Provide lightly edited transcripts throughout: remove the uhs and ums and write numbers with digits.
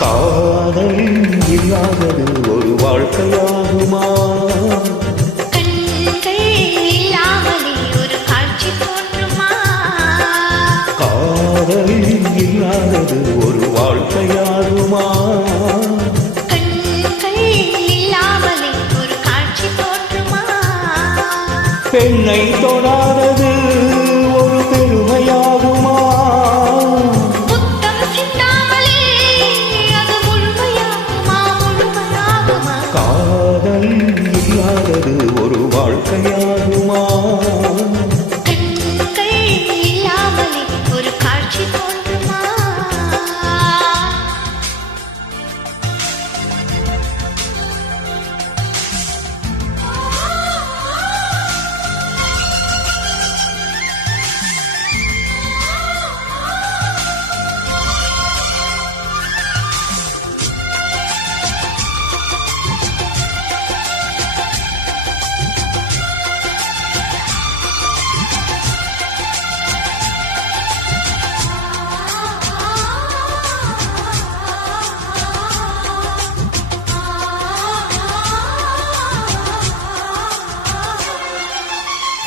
காதல் இல்லாதது ஒரு வாழ்க்கையாகுமா? கண்கள் இல்லாமலே ஒரு காட்சி தோன்றுமா? காதல் இல்லாதது ஒரு வாழ்க்கையாகுமா? கண்கள் இல்லாமலே ஒரு காட்சி தோன்றுமா? பெண்ணை தொடாதது ஒரு பெருமையாகுமா? முத்தம் சிந்தாமலே அது முழுமையாகுமா? முழுமையாகுமா? காதல் இல்லாதது ஒரு வாழ்க்கையாகுமா? கண்கள் இல்லாமலே ஒரு காட்சி தோன்றுமா?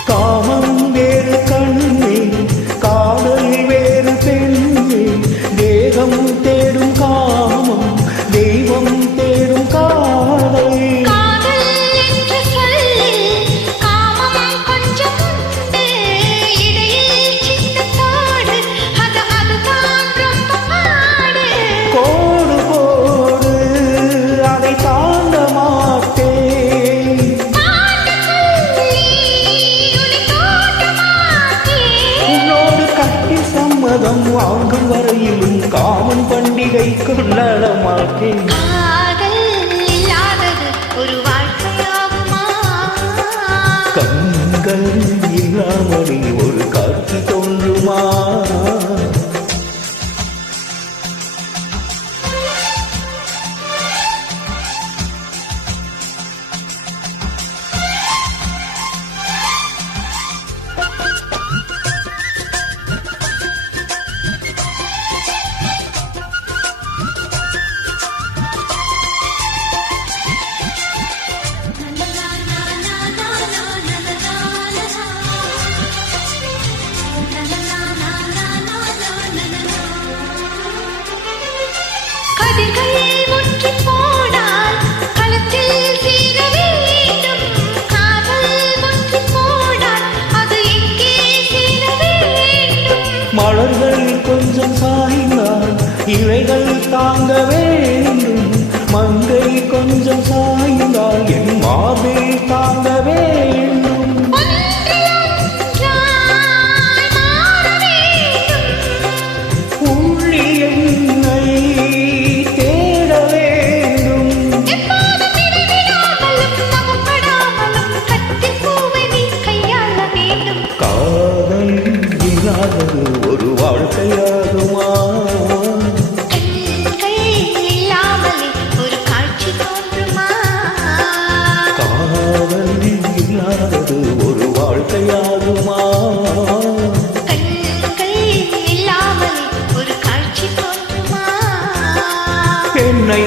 காமம் வேறு கண்ணே, காதல் வேறு பெண்ணே, தேகம் தேடும் காமம், தெய்வம் தேடும் காதல். காதல் என்ற சொல்லில் காமம் கொஞ்சம் உண்டு. இடையில் சின்னத்தோடு அதுதான் ரொம்ப பாடு. கோடு போடு, அதை தாண்ட மாட்டேன். உன்னோடு கட்டி சம்மதம் வாங்கும் வரையிலும் காமன் பண்டிகை கொண்டாட மாட்டேன். காதல் இல்லாதது ஒரு வாழ்க்கையாகுமா? கண்கள் இல்லாமலே ஒரு காட்சி தோன்றுமா? கதிர்கள் முற்றிப் போனால் களத்தில் சேர வேண்டும். காதல் முற்றிப் போனால் அது எங்கே சேர வேண்டும்? மலர்கள் கொஞ்சம் சாய்ந்தால் இலைகள் தாங்க வேண்டும். மங்கை கொஞ்சம் சாய்ந்தால் என் மார்பில் தாங்க வேண்டும். ஒன்றிலொன்றாய் மாற வேண்டும். உள்ளி என்னை தேட வேண்டும். எப்போதும் இடைவிடாமலும் நவப்படாமலும் கட்டிப் பூவை நீ கையாள வேண்டும். காதல் இல்லாதது ஒரு வாழ்க்கையாகுமா? கண்கள் இல்லாமலே ஒரு காட்சி தோன்றுமா? காதல் இல்லாதது ஒரு வாழ்க்கையாகுமா? கண்கள் இல்லாமலே ஒரு காட்சி தோன்றுமா? பெண்ணை